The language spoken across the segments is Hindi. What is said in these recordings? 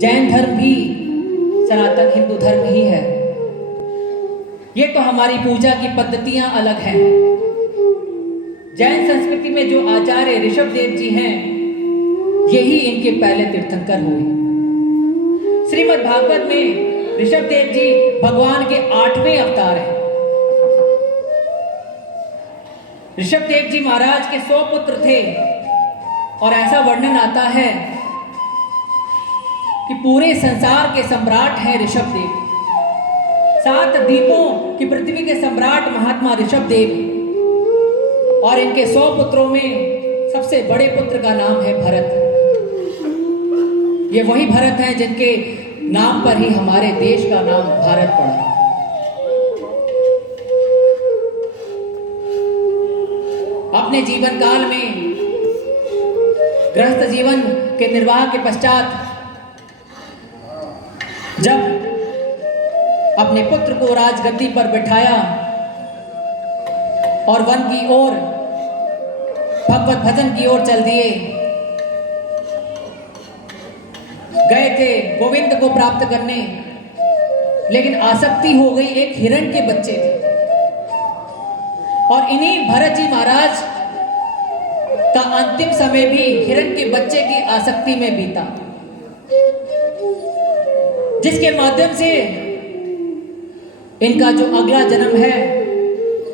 जैन धर्म भी सनातन हिंदू धर्म ही है। ये तो हमारी पूजा की पद्धतियां अलग हैं। जैन संस्कृति में जो आचार्य ऋषभ देव जी हैं, यही इनके पहले तीर्थंकर हुए। श्रीमद् भागवत में ऋषभ देव जी भगवान के 8वें अवतार हैं। ऋषभ देव जी महाराज के 100 पुत्र थे और ऐसा वर्णन आता है कि पूरे संसार के सम्राट हैं ऋषभ देव। 7 द्वीपों की पृथ्वी के सम्राट महात्मा ऋषभ देव और इनके 100 पुत्रों में सबसे बड़े पुत्र का नाम है भरत। ये वही भरत हैं जिनके नाम पर ही हमारे देश का नाम भारत पड़ा। अपने जीवन काल में गृहस्थ जीवन के निर्वाह के पश्चात जब अपने पुत्र को राजगद्दी पर बिठाया और वन की ओर भगवत भजन की ओर चल दिए, गए थे गोविंद को प्राप्त करने, लेकिन आसक्ति हो गई एक हिरण के बच्चे थे। और इन्हीं भरत जी महाराज का अंतिम समय भी हिरण के बच्चे की आसक्ति में बीता, जिसके माध्यम से इनका जो अगला जन्म है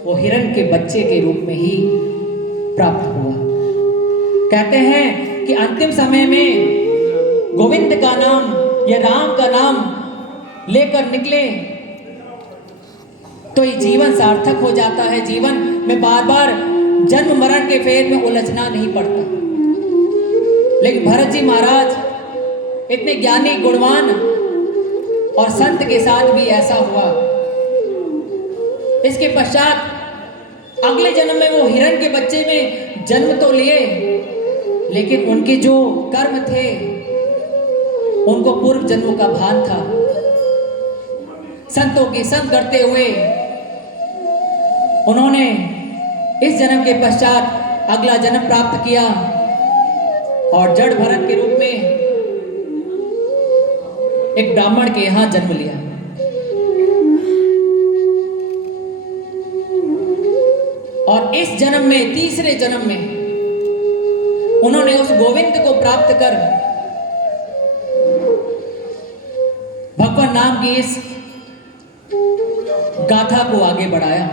वो हिरण के बच्चे के रूप में ही प्राप्त हुआ। कहते हैं कि अंतिम समय में गोविंद का नाम या राम का नाम लेकर निकले तो ये जीवन सार्थक हो जाता है। जीवन में बार बार जन्म मरण के फेर में उलझना नहीं पड़ता। लेकिन भरत जी महाराज इतने ज्ञानी गुणवान और संत के साथ भी ऐसा हुआ। इसके पश्चात अगले जन्म में वो हिरण के बच्चे में जन्म तो लिए, लेकिन उनके जो कर्म थे उनको पूर्व जन्मों का भान था। संतों की संग करते हुए उन्होंने इस जन्म के पश्चात अगला जन्म प्राप्त किया और जड़ भरत के रूप में एक ब्राह्मण के यहां जन्म लिया। और इस जन्म में, तीसरे जन्म में, उन्होंने उस गोविंद को प्राप्त कर भगवान नाम की इस गाथा को आगे बढ़ाया।